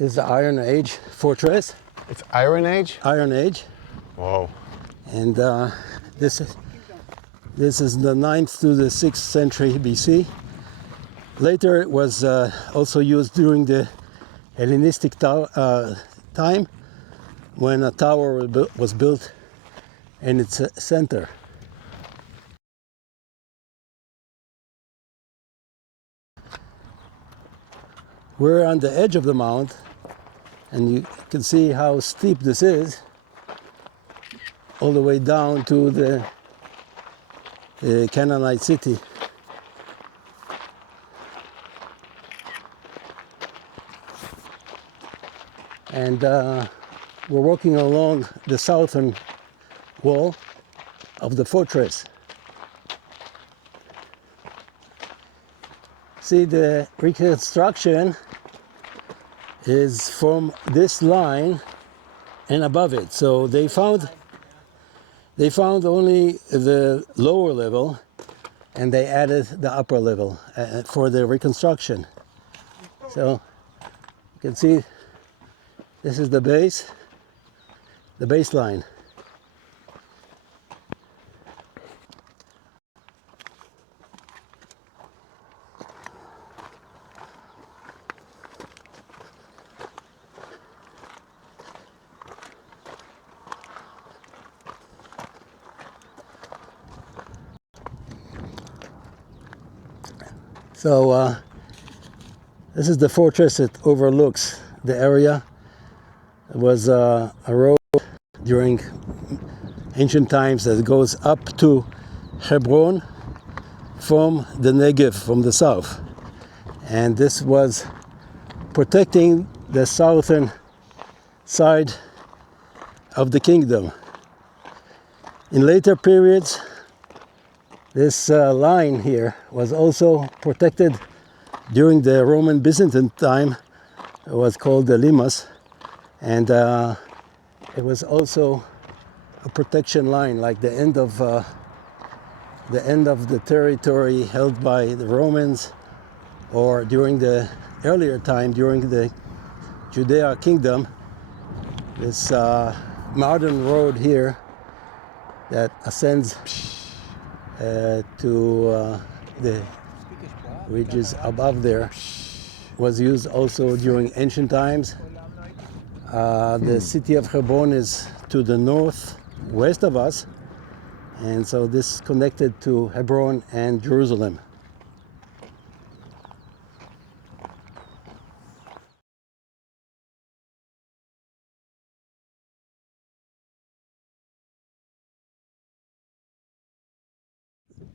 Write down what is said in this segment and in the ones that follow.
is the Iron Age fortress. It's Iron Age? Iron Age. Whoa. And this is the 9th to the 6th century BC. Later it was also used during the Hellenistic time, when a tower was built in its center. We're on the edge of the mount, and you can see how steep this is, all the way down to the Canaanite city. And we're walking along the southern wall of the fortress. See, the reconstruction is from this line and above it. So they found only the lower level, and they added the upper level for the reconstruction. So you can see this is the base, the baseline. So this is the fortress that overlooks the area. It was a road during ancient times that goes up to Hebron from the Negev, from the south. And this was protecting the southern side of the kingdom. In later periods, this line here was also protected during the Roman Byzantine time. It was called the Limas, and it was also a protection line, like the end of the territory held by the Romans, or during the earlier time, during the Judean Kingdom. This modern road here that ascends to the ridges above there was used also during ancient times. The city of Hebron is to the northwest of us, and so this connected to Hebron and Jerusalem.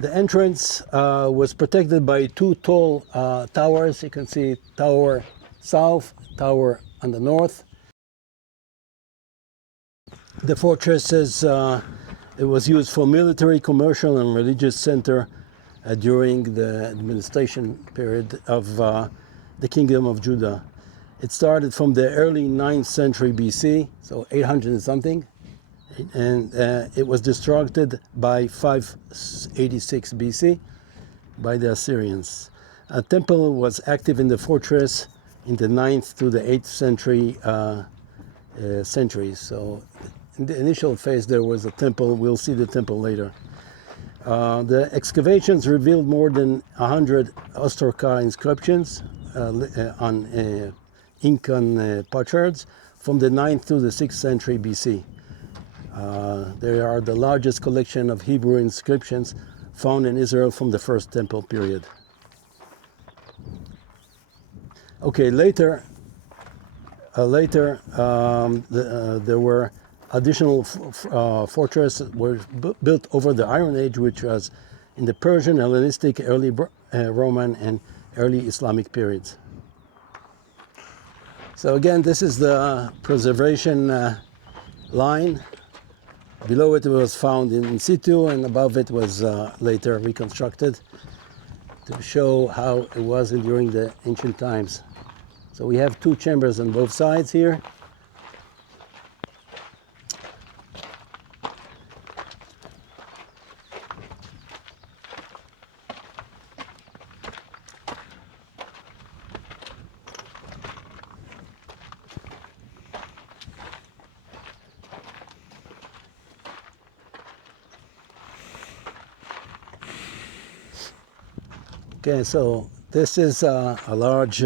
The entrance was protected by two tall towers. You can see Tower South, Tower on the north. The fortress it was used for military, commercial, and religious center during the administration period of the Kingdom of Judah. It started from the early 9th century BC, so 800 and something, and it was destroyed by 586 BC by the Assyrians. A temple was active in the fortress in the 9th to the 8th centuries. So in the initial phase there was a temple. We'll see the temple later. The excavations revealed more than 100 ostraka inscriptions on Incan potsherds from the 9th to the 6th century BC. They are the largest collection of Hebrew inscriptions found in Israel from the First Temple period. Okay, later there were additional fortresses were built over the Iron Age, which was in the Persian, Hellenistic, early Roman, and early Islamic periods. So again, this is the preservation line. Below it was found in situ, and above it was later reconstructed to show how it was during the ancient times. So we have two chambers on both sides here. Okay, so this is a large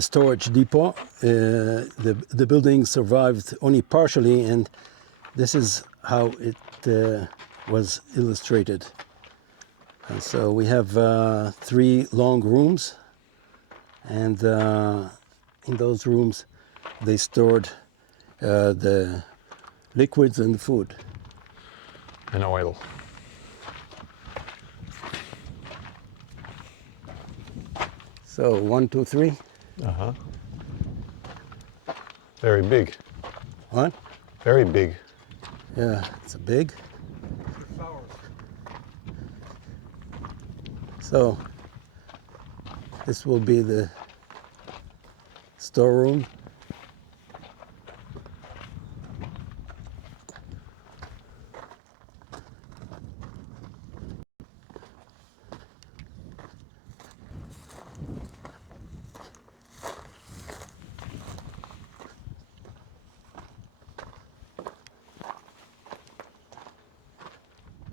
storage depot. The building survived only partially, and this is how it was illustrated. And so we have 3 long rooms, and in those rooms they stored the liquids and food. And oil. So 1, 2, 3. Uh-huh. Very big. What? Very big. Yeah, it's a big. So this will be the storeroom.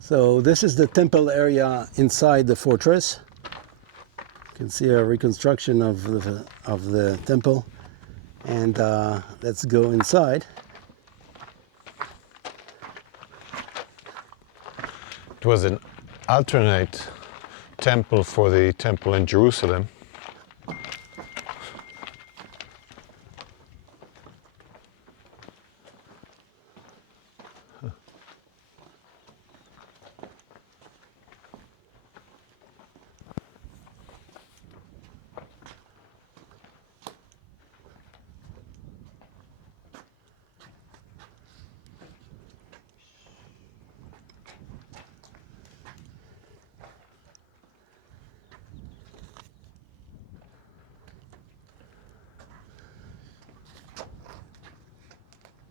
So this is the temple area inside the fortress. You can see a reconstruction of the temple. And let's go inside. It was an alternate temple for the temple in Jerusalem.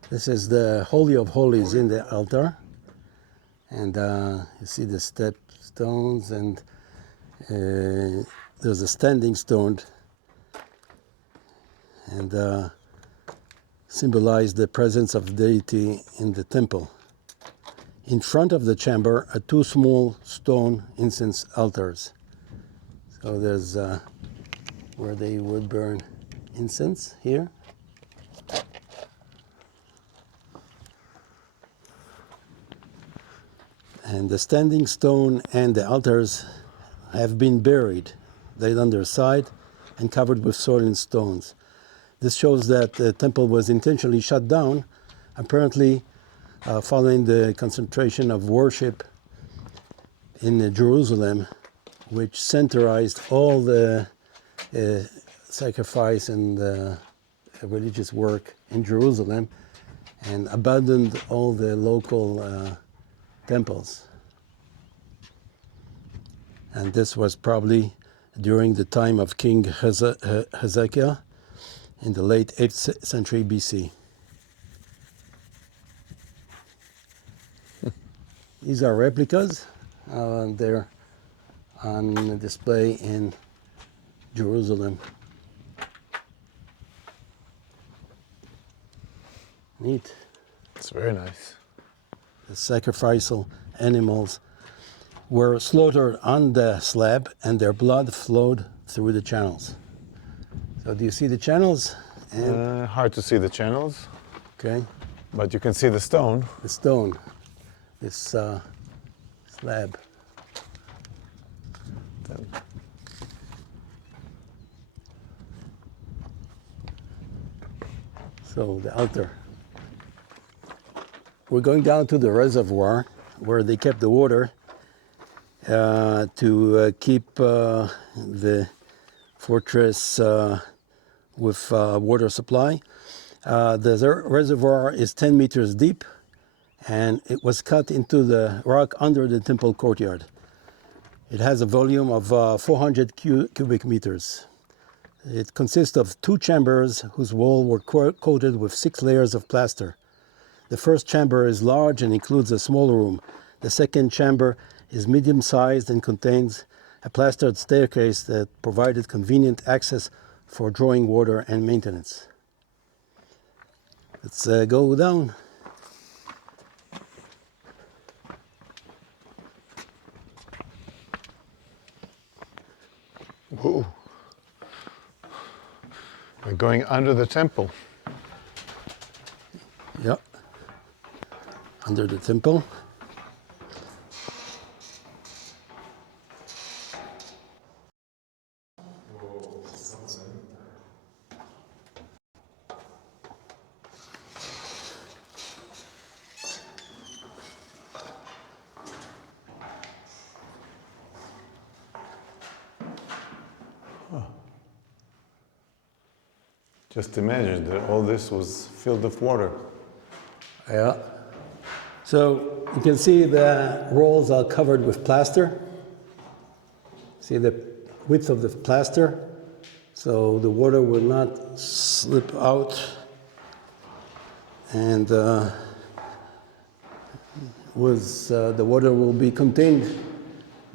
This is the Holy of Holies in the altar. And you see the step stones, and there's a standing stone, and symbolize the presence of deity in the temple. In front of the chamber are 2 small stone incense altars. So there's where they would burn incense here. And the standing stone and the altars have been buried, laid on their side and covered with soil and stones. This shows that the temple was intentionally shut down, apparently following the concentration of worship in Jerusalem, which centralized all the sacrifice and religious work in Jerusalem and abandoned all the local temples. And this was probably during the time of King Hezekiah in the late 8th century B.C. These are replicas. They're on display in Jerusalem. Neat. It's very nice. The sacrificial animals were slaughtered on the slab, and their blood flowed through the channels. So do you see the channels? And Hard to see the channels, okay, but you can see the stone. the stone, this slab. So the altar. We're going down to the reservoir where they kept the water to keep the fortress with water supply. The reservoir is 10 meters deep, and it was cut into the rock under the temple courtyard. It has a volume of 400 cubic meters. It consists of 2 chambers whose walls were coated with 6 layers of plaster. The first chamber is large and includes a small room. The second chamber is medium-sized and contains a plastered staircase that provided convenient access for drawing water and maintenance. Let's go down. Whoa. We're going under the temple. Yeah. Under the temple. Just imagine that all this was filled with water. Yeah. So you can see the walls are covered with plaster. See the width of the plaster? So the water will not slip out, and the water will be contained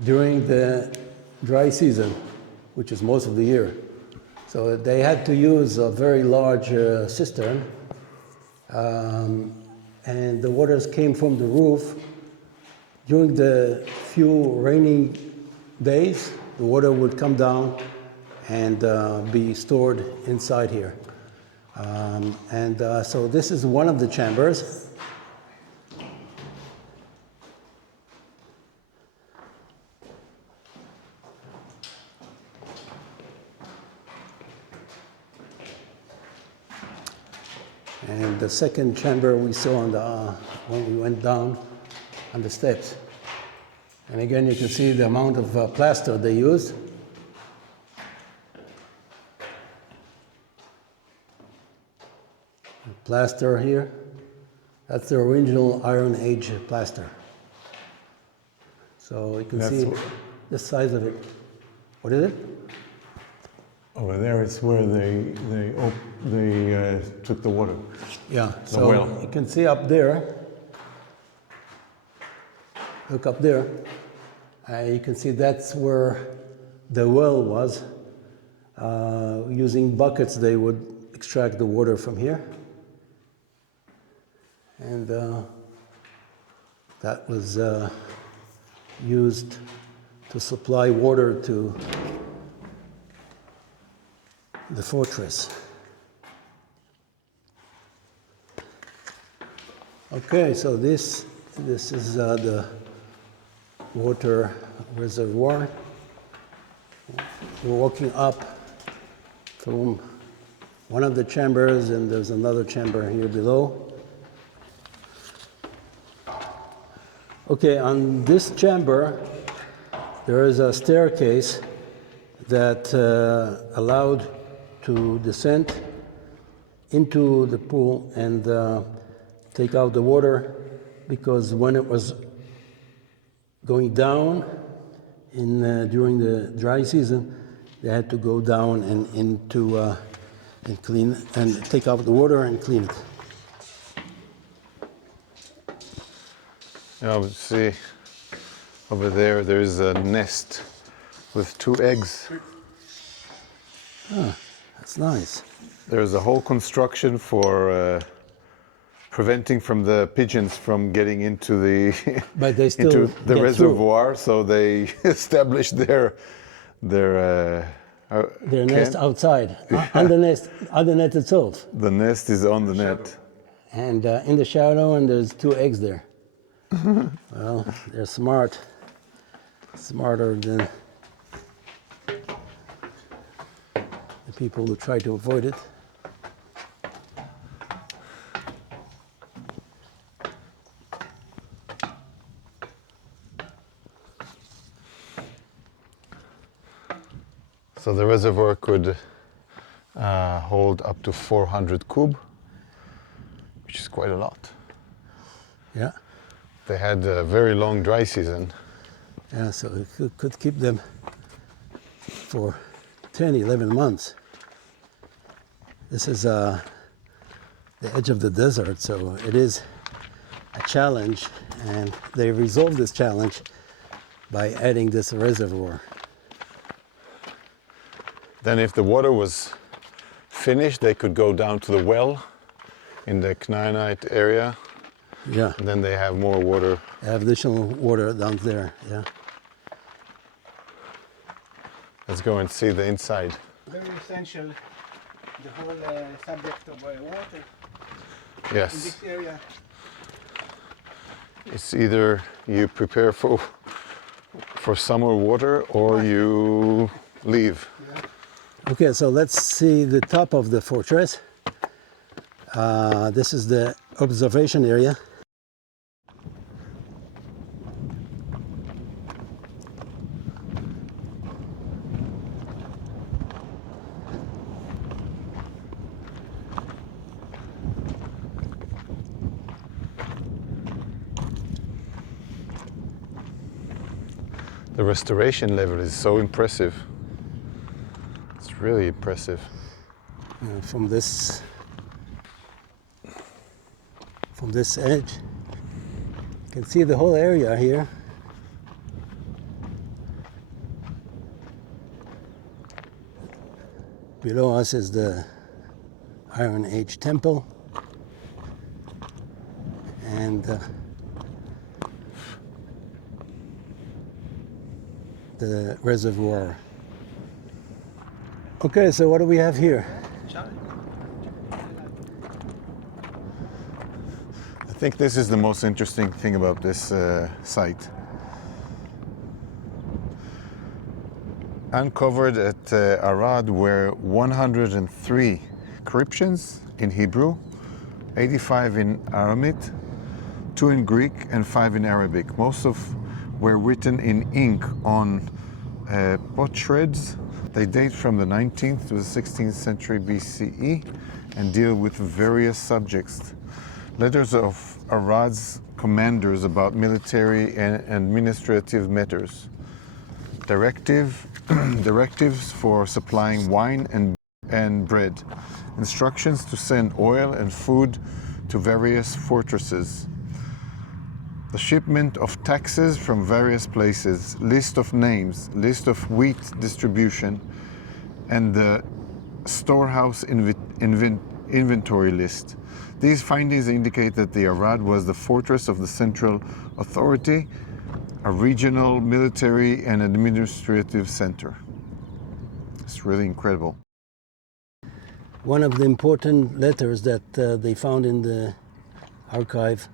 during the dry season, which is most of the year. So they had to use a very large cistern, and the waters came from the roof. During the few rainy days, the water would come down and be stored inside here. So this is one of the chambers. And the second chamber we saw when we went down on the steps. And again, you can see the amount of plaster they used. Plaster here, that's the original Iron Age plaster. So you can see the size of it. What is it? Over there is where they took the water. Yeah, so well. you can see up there, look up there, you can see that's where the well was. Using buckets, they would extract the water from here. And that was used to supply water to the fortress. Okay, so this is the water reservoir. We're walking up from one of the chambers, and there's another chamber here below. Okay, on this chamber, there is a staircase that allowed to descend into the pool and take out the water, because when it was going down during the dry season, they had to go down and clean and take out the water and clean it. Now, see, over there's a nest with 2 eggs. Ah, that's nice. There's a whole construction for preventing from the pigeons from getting into the But they still into the get reservoir. So they established their nest outside, on the net itself. The nest is on the net. And in the shadow, and there's 2 eggs there. Well, they're smart. Smarter than the people who try to avoid it. So the reservoir could hold up to 400 kub, which is quite a lot. Yeah. They had a very long dry season. Yeah, so it could keep them for 10, 11 months. This is the edge of the desert, so it is a challenge, and they resolved this challenge by adding this reservoir. Then if the water was finished, they could go down to the well in the Canaanite area. Yeah. And then they have more water. They have additional water down there, yeah. Let's go and see the inside. Very essential, the whole subject of water in Yes. this area. It's either you prepare for summer water or you leave. Okay, so let's see the top of the fortress. This is the observation area. The restoration level is so impressive. It's really impressive. From this edge, you can see the whole area here. Below us is the Iron Age temple, and the reservoir. Okay, so what do we have here? I think this is the most interesting thing about this site. Uncovered at Arad were 103 inscriptions in Hebrew, 85 in Aramaic, 2 in Greek, and 5 in Arabic. Most of were written in ink on potsherds. They date from the 19th to the 16th century BCE and deal with various subjects. Letters of Arad's commanders about military and administrative matters. Directives for supplying wine and bread. Instructions to send oil and food to various fortresses. The shipment of taxes from various places, list of names, list of wheat distribution, and the storehouse inventory list. These findings indicate that the Arad was the fortress of the central authority, a regional military and administrative center. It's really incredible. One of the important letters that they found in the archive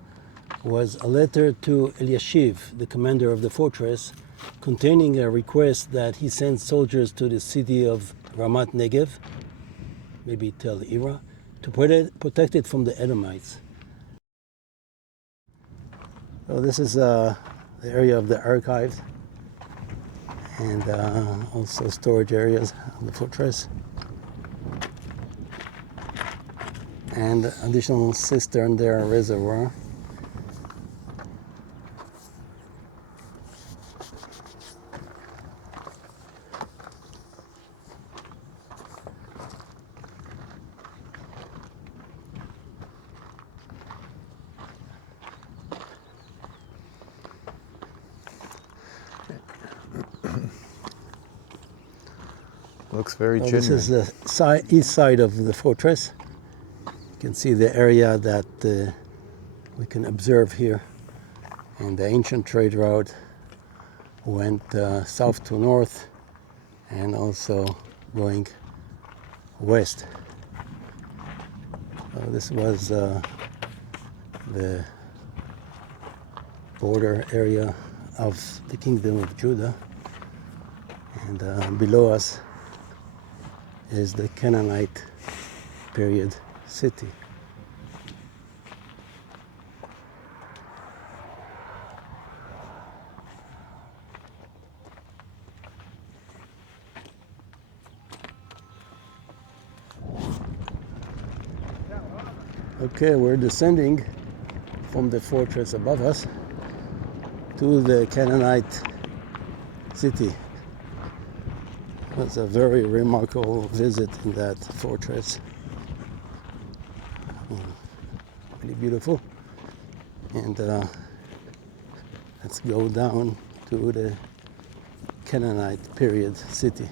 was a letter to Eliashiv, the commander of the fortress, containing a request that he send soldiers to the city of Ramat Negev, maybe Tel Arad, to protect it from the Edomites. So this is the area of the archives, and also storage areas of the fortress, and additional cistern there, reservoir. Looks very genuine. This is the east side of the fortress. You can see the area that we can observe here. And the ancient trade route went south to north and also going west. This was the border area of the Kingdom of Judah. And below us is the Canaanite period city. Okay, we're descending from the fortress above us to the Canaanite city. It was a very remarkable visit in that fortress. Really beautiful. And let's go down to the Canaanite period city.